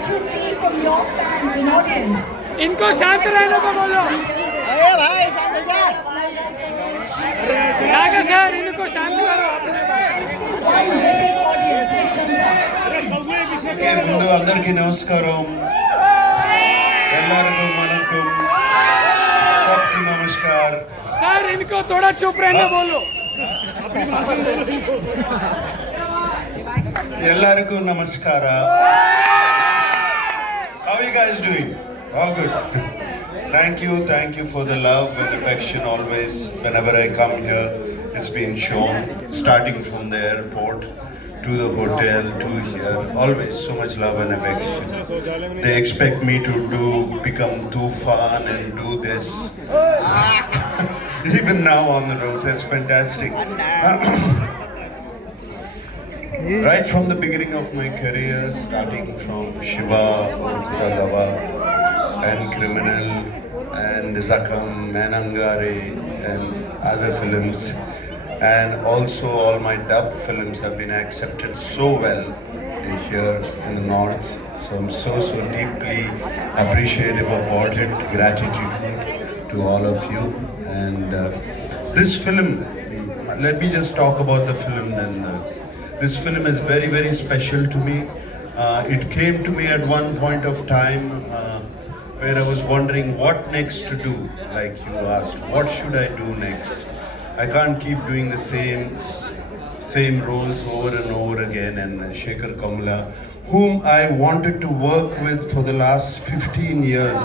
that you see from your fans and audience? इनको शांत रहने को बोलो। अरे भाई शांत हो जा। राजा सर इनको शांत करो अपने With his audience, with Janta. Okay ముందు అందరికీ నమస్కారం ఎల్లరికీ వణకం सबकी नमस्कार सर इनको थोड़ा चुप रहने बोलो ఎల్లరికీ నమస్కార How are you guys doing? All good. Thank you for the love and affection always. Whenever I come here, it's been shown, starting from the airport to the hotel to here. Always so much love and affection. They expect me to become Tufan and do this. Even now on the road, that's fantastic. Right from the beginning of my career, starting from Shiva, Kudagawa, and Criminal, and Zakam, and Angare, and other films, and also all my dub films have been accepted so well here in the north. So I'm so deeply appreciative about it. Gratitude to all of you. And this film, let me just talk about the film then. This film is very special to me. It came to me at one point of time where I was wondering what next to do. Like you asked, what should I do next? I can't keep doing the same roles over and over again. And Shekhar Kamla, whom I wanted to work with for the last 15 years,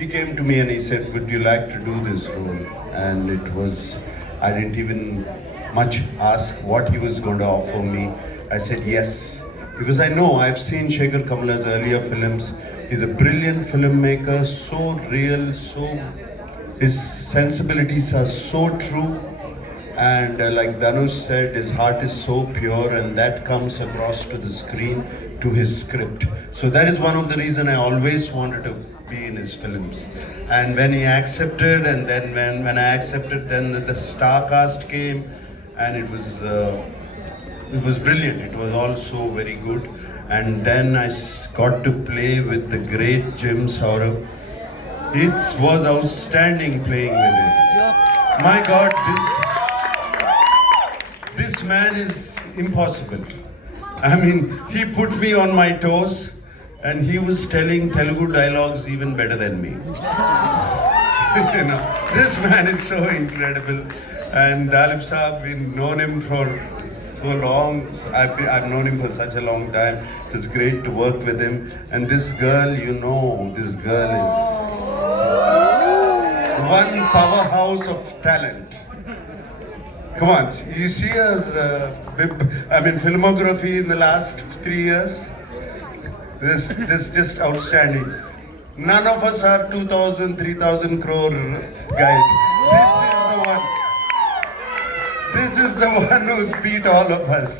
he came to me and he said, would you like to do this role? And it was, I didn't even much ask what he was going to offer me. I said yes, because I know I've seen Shekhar Kamla's earlier films. He's a brilliant filmmaker, so real, his sensibilities are so true, and like Dhanush said, his heart is so pure, and that comes across to the screen, to his script. So that is one of the reasons I always wanted to be in his films. And when he accepted, and then when I accepted, then the star cast came, and it was brilliant. It was also very good. And then I got to play with the great Jim Saurabh. It was outstanding playing with him. My God, this man is impossible. I mean, he put me on my toes, and he was telling Telugu dialogues even better than me. You know, this man is so incredible. And Dalip Saab, we've known him for so long. I've known him for such a long time. It was great to work with him. And this girl, this girl is one powerhouse of talent. Come on, you see her filmography in the last 3 years? This just outstanding. None of us are 2,000, 3,000 crore guys. This is the one who's beat all of us.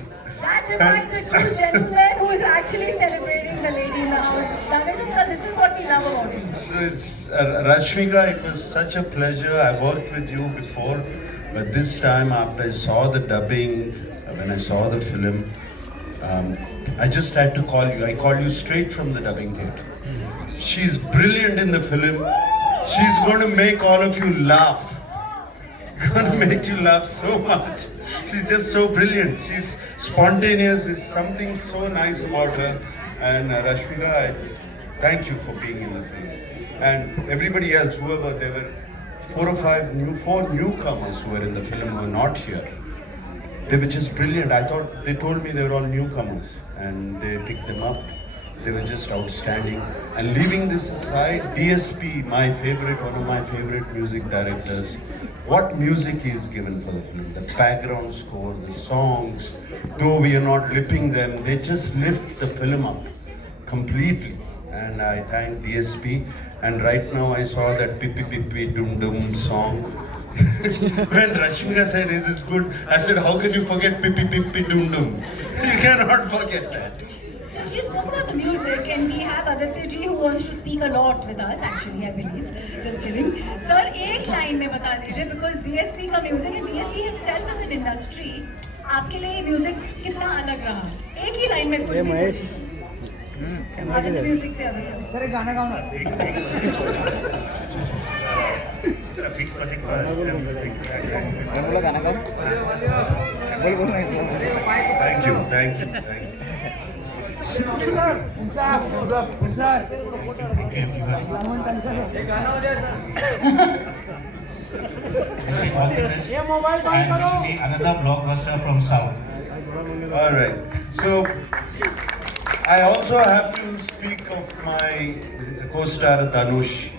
That defines a true gentleman who is actually celebrating the lady in the house. Dhanush, this is what we love about him. So it's Rashmika, it was such a pleasure. I worked with you before, but this time after I saw the dubbing, when I saw the film, I just had to call you. I called you straight from the dubbing theatre. She's brilliant in the film. She's going to make all of you laugh. Going to make you laugh so much. She's just so brilliant. She's spontaneous. There's something so nice about her. And Rashmika, I thank you for being in the film. And everybody else, whoever, there were 4 newcomers who were in the film who were not here. They were just brilliant. I thought they told me they were all newcomers, and they picked them up. They were just outstanding. And leaving this aside, DSP, one of my favorite music directors, what music he's given for the film, the background score, the songs, though we are not lipping them, they just lift the film up completely. And I thank DSP. And right now I saw that Pippi Pippi Dum Dum song. When Rashmika said, is it good? I said, how can you forget Pippi Pippi Dum Dum? You cannot forget that. Since you spoke about the music, and we have Aditya ji who wants to speak a lot with us, actually, I believe. Just kidding. Sir, एक line में बता दीजिए, because DSP का music and DSP himself is an industry. आपके लिए music कितना अलग रहा? एक ही लाइन में कुछ भी बोलिए। आदित्य म्यूजिक से आदित्य सर एक गाना गाओ ना मैंने बोला गाना गाओ बोल बोल नहीं Thank you. Insaf And this will be another blockbuster from South. All right. So I also have to speak of my co-star Dhanush.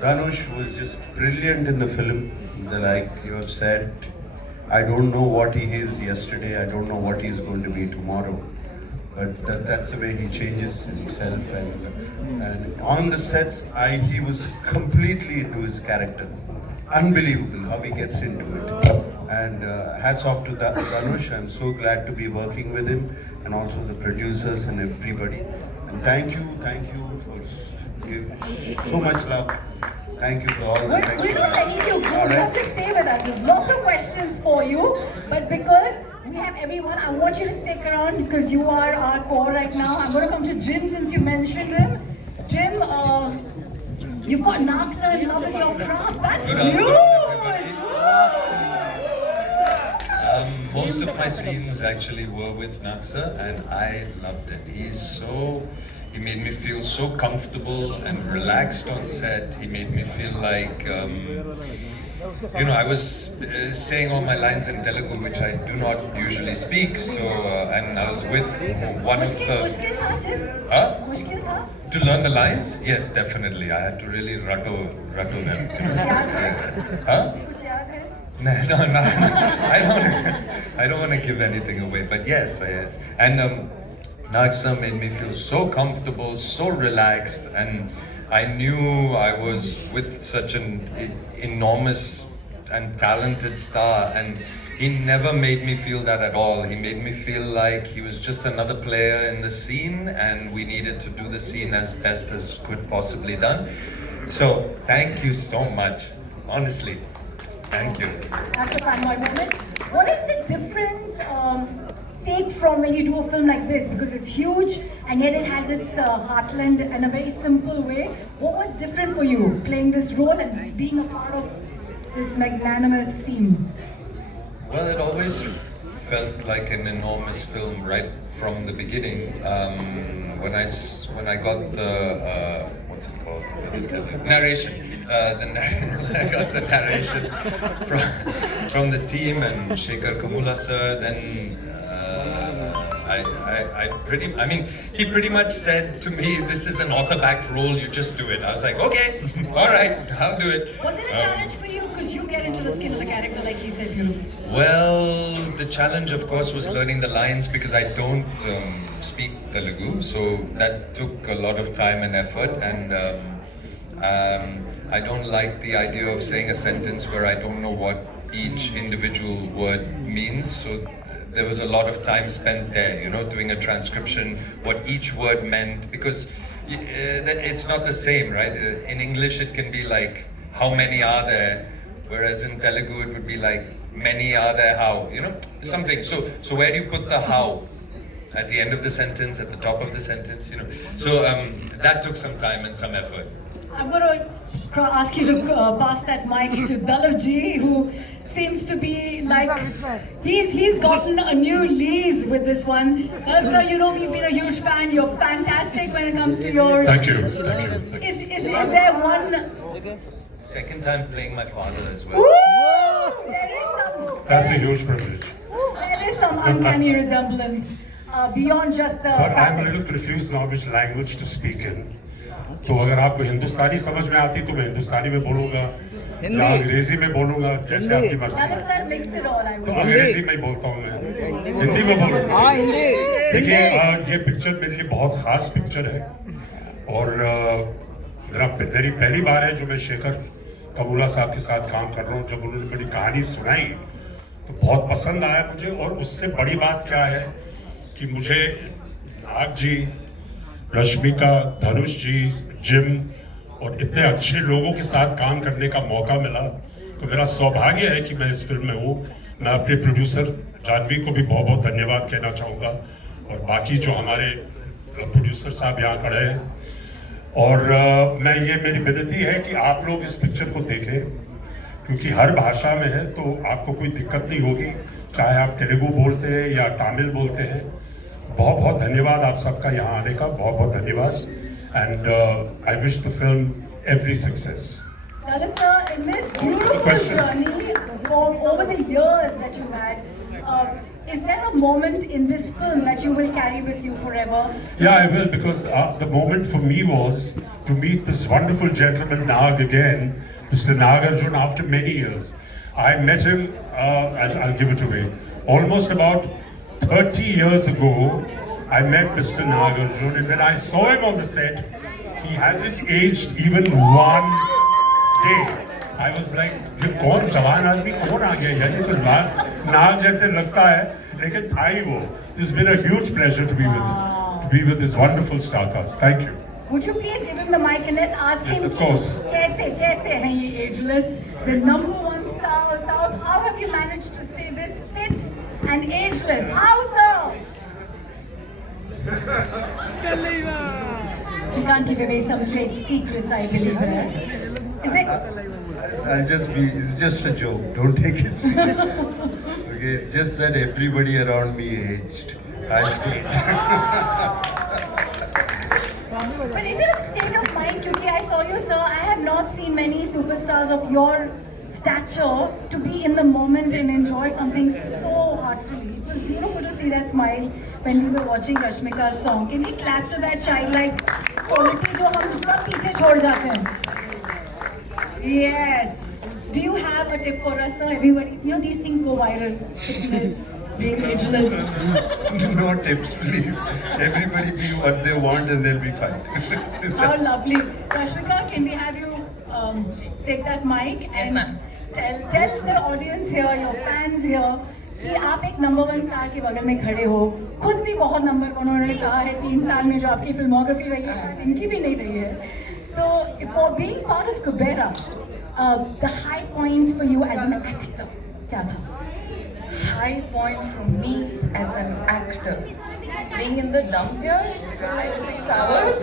Dhanush was just brilliant in the film. Like you have said, I don't know what he is yesterday. I don't know what he is going to be tomorrow. But that's the way he changes himself. And on the sets, he was completely into his character. Unbelievable how he gets into it. And hats off to Dhanush. I'm so glad to be working with him and also the producers and everybody. And thank you for so much love. Thank you for all the We're not letting you go. You have to stay with us. There's lots of questions for you, but because we have everyone, I want you to stick around because you are our core right now. I'm going to come to Jim since you mentioned him. Jim, you've got Naksa in love with your craft. That's huge! Most of my scenes actually were with Naksa and I loved it. He made me feel so comfortable and relaxed on set. He made me feel like, I was saying all my lines in Telugu, which I do not usually speak. So, and I was with one of the... Mushkil tha, Jim? Huh? Mushkil tha? To learn the lines? Yes, definitely. I had to really rattle them. Kuch yaad hai? Huh? Kuch yaad hai? No, I don't want to give anything away, but yes. And Naksa made me feel so comfortable, so relaxed, and I knew I was with such an enormous and talented star, and he never made me feel that at all. He made me feel like he was just another player in the scene, and we needed to do the scene as best as could possibly done. So, thank you so much, honestly. Thank you. That's a fanboy moment. What is the different take from when you do a film like this? Because it's huge and yet it has its heartland in a very simple way. What was different for you playing this role and being a part of this magnanimous team? Well, it always felt like an enormous film right from the beginning. When I got the what's it called? Narration. I got the narration from the team and Shekhar Kamula sir. Then he pretty much said to me, "This is an author-backed role. You just do it." I was like, "Okay, all right, I'll do it." Was it a challenge for you? Because you get into the skin of the character, like he said, beautifully. Well, the challenge, of course, was learning the lines because I don't speak Telugu, so that took a lot of time and effort, and I don't like the idea of saying a sentence where I don't know what each individual word means. So there was a lot of time spent there, doing a transcription, what each word meant, because it's not the same, right? In English, it can be like, how many are there? Whereas in Telugu, it would be like, many are there, how? Something. So where do you put the how? At the end of the sentence, at the top of the sentence, So that took some time and some effort. I'm going to ask you to pass that mic to Dalab ji, who seems to be like he's gotten a new lease with this one. Dalab sir, we've been a huge fan. You're fantastic when it comes to yours. Thank you. Is there one? Second time playing my father as well. Woo! That's a huge privilege. There is some uncanny resemblance beyond just the. But I'm a little confused now which language to speak in. तो अगर आपको हिंदुस्तानी समझ में आती तो मैं हिंदुस्तानी में बोलूँगा या अंग्रेजी में बोलूँगा जैसे आपकी मर्जी Dalab sir, mix it all. I तो would. अंग्रेजी में ही बोलता हूँ मैं हिंदी में बोलूँगा हाँ हिंदी देखिए ये पिक्चर मेरे लिए बहुत खास पिक्चर है और मेरी पहली बार है जो मैं शेखर कबूला साहब के साथ काम कर रहा हूँ जब उन्होंने मेरी कहानी सुनाई तो बहुत पसंद आया मुझे और उससे बड़ी बात क्या है कि मुझे नाग जी रश्मिका धनुष जी जिम और इतने अच्छे लोगों के साथ काम करने का मौका मिला तो मेरा सौभाग्य है कि मैं इस फिल्म में हूँ मैं अपने प्रोड्यूसर जानवी को भी बहुत बहुत धन्यवाद कहना चाहूँगा और बाकी जो हमारे प्रोड्यूसर साहब यहाँ खड़े हैं और मैं ये मेरी विनती है कि आप लोग इस पिक्चर को देखें क्योंकि हर भाषा में है तो आपको कोई दिक्कत नहीं होगी चाहे आप तेलुगु बोलते हैं या तमिल बोलते हैं। बहुत बहुत धन्यवाद आप सबका यहाँ आने का, बहुत बहुत धन्यवाद and I wish the film every success. Kalib sir, in this beautiful question. journey over the years that you've had, is there a moment in this film that you will carry with you forever? Yeah, I will, because the moment for me was to meet this wonderful gentleman Nag again, Mr. Nagarjun, after many years. I met him, I'll give it away, almost about 30 years ago. I met Mr. Nagarjun, and when I saw him on the set, he hasn't aged even one day. I was like, ये कौन जवान आदमी कौन आ गया यार, ये तो नाग जैसे लगता है लेकिन था ही वो। It's been a huge pleasure to be with this wonderful star cast. Thank you. Would you please give him the mic and let's ask Yes, him of course. कैसे हैं ये ageless, the #1 star of South? How have you managed to stay this fit and ageless? How so? We can't give away some trade secrets, I believe. Is it? It's just a joke. Don't take it seriously. Okay, it's just that everybody around me aged. I stayed. But is it a state of mind? Because I saw you, sir. I have not seen many superstars of your stature to be in the moment and enjoy something so heartfully. It was beautiful to see that smile when we were watching Rashmika's song. Can we clap to that childlike quality जो हम सब पीछे छोड़ जाते हैं? Yes. Do you have a tip for us, sir? Everybody, you know these things go viral. Fitness, being ageless. No tips, please. Everybody be what they want and they'll be fine. How lovely. Rashmika, can we have you take that mic Yes, and ma'am. tell the audience here, your fans here, कि आप एक #1 star के बगल में खड़े हो, खुद भी बहुत #1 उन्होंने कहा है 3 साल में जो आपकी फिल्मोग्राफी रही है शायद इनकी भी नहीं रही है। तो for being part of Kubera, the high point for you as an actor क्या था? High point for me as an actor, being in the dump here for like 6 hours.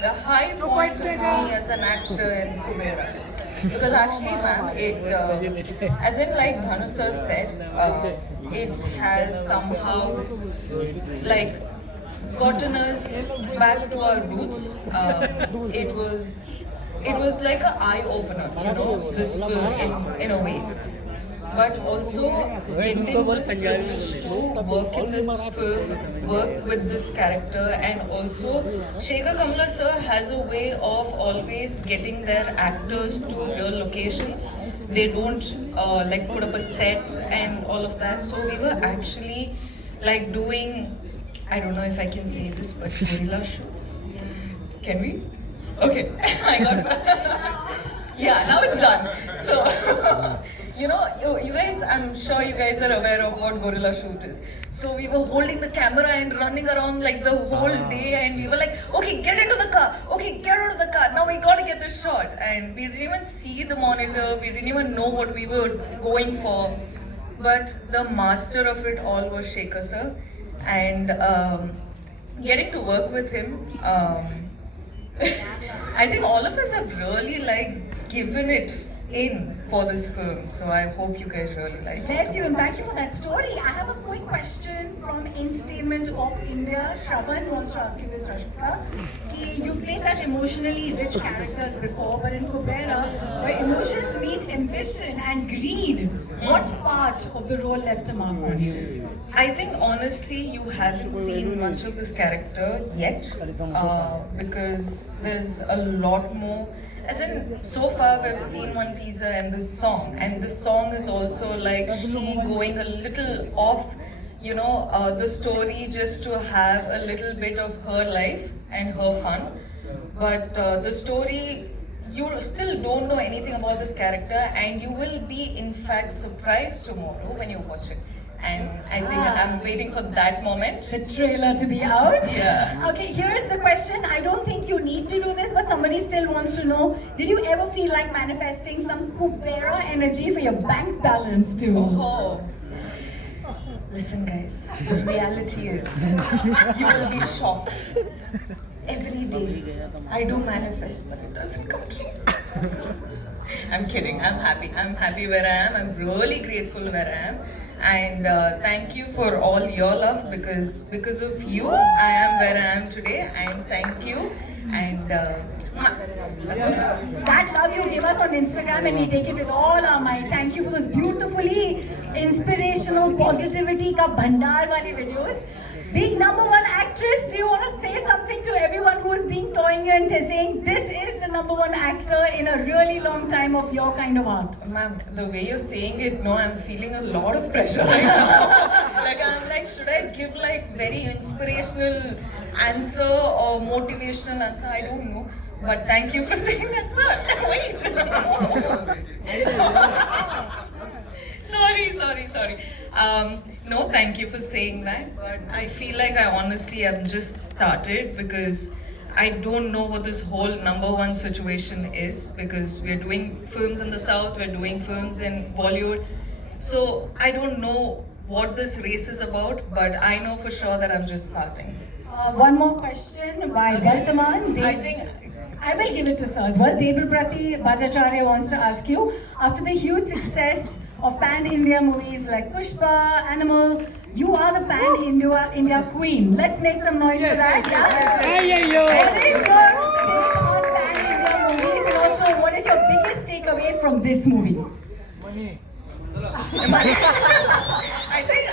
The high point for me as an actor in Kubera. Because actually, ma'am, it, as in like Dhanu sir said, it has somehow like gotten us back to our roots. It was like an eye opener, you know, this film in a way. But also getting this privilege to work in this film, work with this character, and also Shekhar Kamla sir has a way of always getting their actors to real locations. They don't like put up a set and all of that. So we were actually like doing, I don't know if I can say this, but guerrilla shoots. Can we? Okay, I got. Yeah, now it's done. So, you know, you guys, I'm sure you guys are aware of what gorilla shoot is. So we were holding the camera and running around like the whole day, and we were like, okay, get into the car. Okay, get out of the car. Now we gotta get this shot. And we didn't even see the monitor. We didn't even know what we were going for. But the master of it all was Shekhar sir, and getting to work with him. I think all of us have really like given it in for this film, so I hope you guys really like it. Bless you and thank you for that story. I have a quick question from Entertainment of India. Shravan wants to ask you this, Rashmika. You've played such emotionally rich characters before, but in Kubera, where emotions meet ambition and greed, what part of the role left a mark on you? I think honestly you haven't seen much of this character yet, because there's a lot more. As in, so far we've seen one teaser and this song is also like she going a little off, you know, the story just to have a little bit of her life and her fun. But the story, you still don't know anything about this character, and you will be in fact surprised tomorrow when you watch it. And I think I'm waiting for that moment. The trailer to be out? Yeah. Okay, here is the question. I don't think you need to do this, but somebody still wants to know. Did you ever feel like manifesting some Kubera energy for your bank balance too? Oh. Listen, guys, the reality is, you will be shocked. Every day, I do manifest, but it doesn't come true. I'm kidding. I'm happy. I'm happy where I am. I'm really grateful where I am. And thank you for all your love because of you, I am where I am today. And thank you. And that's it. That love you give us on Instagram and we take it with all our might. Thank you for those beautifully inspirational positivity ka bhandar wale videos. Being #1 actress, do you want to say something to everyone who is being toying you and saying this is the #1 actor in a really long time of your kind of art? Ma'am, the way you're saying it, no, I'm feeling a lot of pressure right now. I'm like, should I give like very inspirational answer or motivational answer? I don't know. But thank you for saying that, sir. Wait. Sorry. No, thank you for saying that. But I feel like I honestly have just started because I don't know what this whole #1 situation is because we're doing films in the South, we're doing films in Bollywood. So I don't know what this race is about, but I know for sure that I'm just starting. One more question by Gartaman. I will give it to sir as well. Debabrati Bhattacharya wants to ask you, after the huge success of pan-India movies like Pushpa, Animal, you are the pan-India queen. Let's make some noise for that, yeah? What is your take on pan-India movies, and also what is your biggest takeaway from this movie?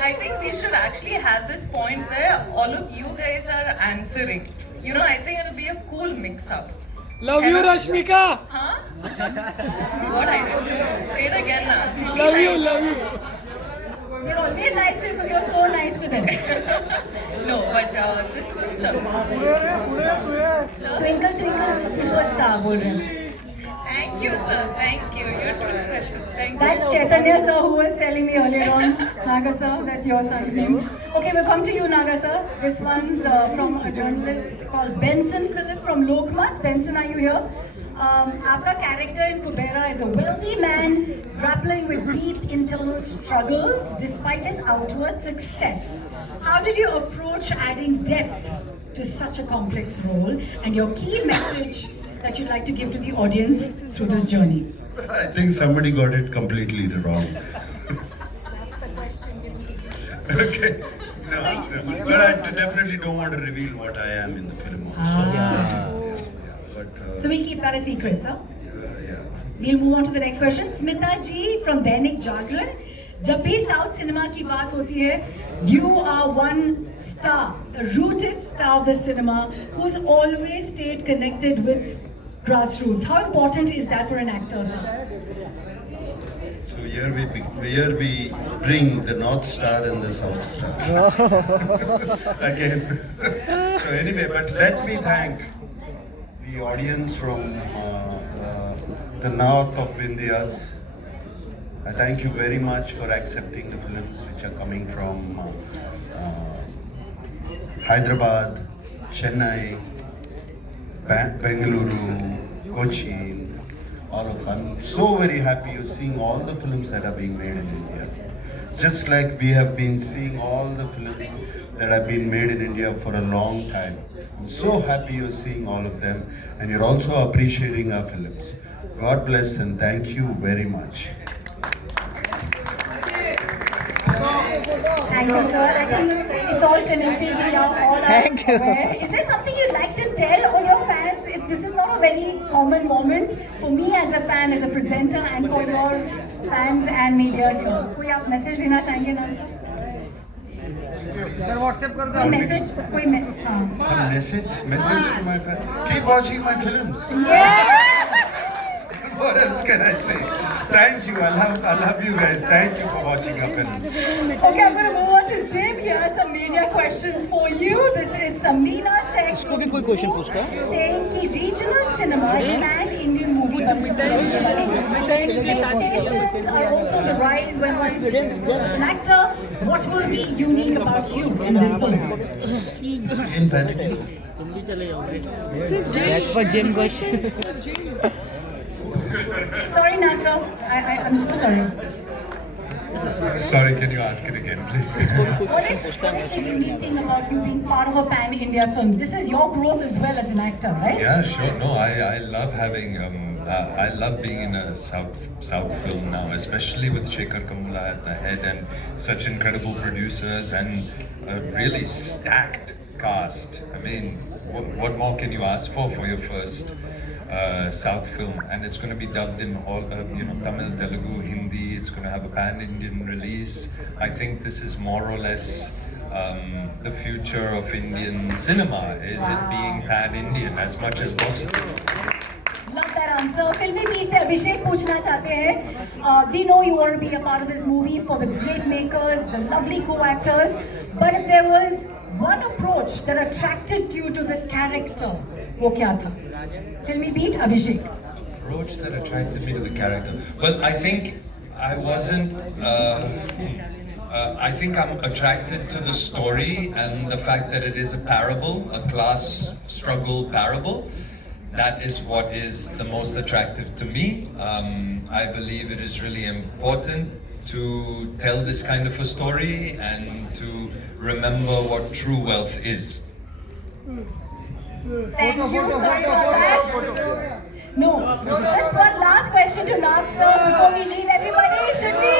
I think we should actually have this point where all of you guys are answering. You know, I think it'll be a cool mix-up. Love you, Rashmika. Huh? What I did? Say it again now. Love you. You're always nice to you because you're so nice to them. No, but this film's up. Twinkle Twinkle Superstar bol rahe hain. Thank you, sir. Thank you. You're too special. Thank you. That's Chaitanya sir who was telling me earlier on, Naga sir, that your son's name. Okay, we'll come to you, Naga sir. This one's from a journalist called Benson Philip from Lokmat. Benson, are you here? Aapka character in Kubera is a wealthy man grappling with deep internal struggles despite his outward success. How did you approach adding depth to such a complex role, and your key message that you'd like to give to the audience through this journey? I think somebody got it completely wrong. Okay. No, but I definitely don't want to reveal what I am in the film also. So we'll keep that a secret, sir. Yeah. We'll move on to the next question. Smita ji from Dainik Jagran. जब भी south cinema की बात होती है, you are one star, a rooted star of the cinema, who's always stayed connected with grassroots. How important is that for an actor, sir? So here we bring the North Star and the South Star again. So anyway, but let me thank the audience from the north of India. I thank you very much for accepting the films which are coming from Hyderabad, Chennai, Bengaluru, Cochin, all of them. I'm so very happy you're seeing all the films that are being made in India. Just like we have been seeing all the films that have been made in India for a long time. I'm so happy you're seeing all of them, and you're also appreciating our films. God bless and thank you very much. Thank you, sir. I think it's all connected. We are all aware. Is there something you'd like to tell all your fans? This is not a very common moment for me as a fan, as a presenter, and for your fans and media here. कोई आप message देना चाहेंगे ना sir? Sir WhatsApp कर कोई message, Some message to my fans. Keep watching my films. What else can I say? Thank you. I love you guys. Thank you for watching our films. Okay, I'm going to move on to Jim here. Some media questions for you. This is Samina Sheikh saying कि regional cinema pan-Indian movie बन चुकी है. Expectations are also on the rise when one sees an actor. What will be unique about you in this film? In pan-India. That's for Jim question. Sorry, Natsa. I'm so sorry. Sorry, can you ask it again, please? What is the unique thing about you being part of a pan-India film? This is your growth as well as an actor, right? Yeah, sure. No, I love having I love being in a South film now, especially with Shekhar Kamula at the head and such incredible producers and a really stacked cast. I mean, what more can you ask for your first South film? And it's going to be dubbed in all Tamil, Telugu, Hindi. It's going to have a pan-Indian release. I think this is more or less the future of Indian cinema. Is it being pan-Indian as much as possible? Love that answer. Filmy Beat से अभिषेक पूछना चाहते हैं. We know you want to be a part of this movie for the great makers, the lovely co-actors. But if there was one approach that attracted you to this character, वो क्या था? Filmy Beat, Abhishek. Approach that attracted me to the character. Well, I think I wasn't. I think I'm attracted to the story and the fact that it is a parable, a class struggle parable. That is what is the most attractive to me. I believe it is really important to tell this kind of a story and to remember what true wealth is. Thank you. Sorry about that. No, just one last question to Nag sir before we leave everybody. Should we?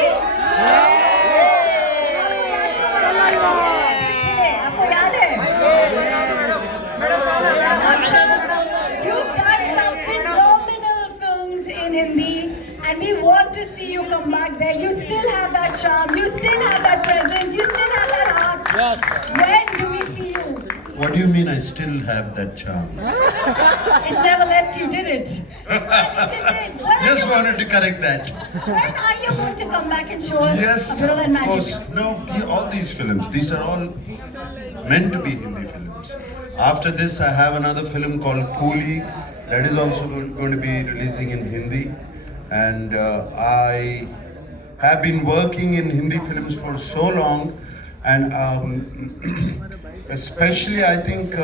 आपको याद है? You've done some phenomenal films in Hindi, and we want to see you come back there. You still have that charm. You still have that presence. You still have that heart. When do we see you? What do you mean I still have that charm? It never left you, did it? Just wanted to correct that. When are you going to come back and show us Yes, a bit of that of magic? course. No, all these films, these are all meant to be Hindi films. After this, I have another film called Coolie that is also going to be releasing in Hindi. And I have been working in Hindi films for so long, and especially I think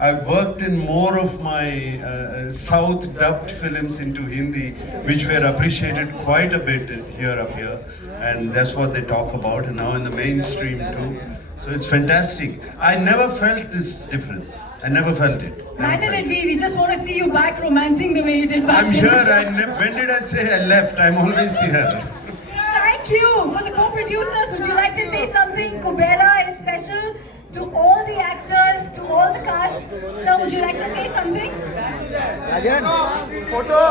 I've worked in more of my South dubbed films into Hindi, which were appreciated quite a bit up here, and that's what they talk about, and now in the mainstream too. So it's fantastic. I never felt this difference. I never felt it. Neither did we. We just want to see you back romancing the way you did back I'm then. here. When did I say I left? I'm always here. Thank you. For the co-producers, would you like to say something? Kubera is special to all the actors, to all the cast. Sir, would you like to say something? Rajan, photo.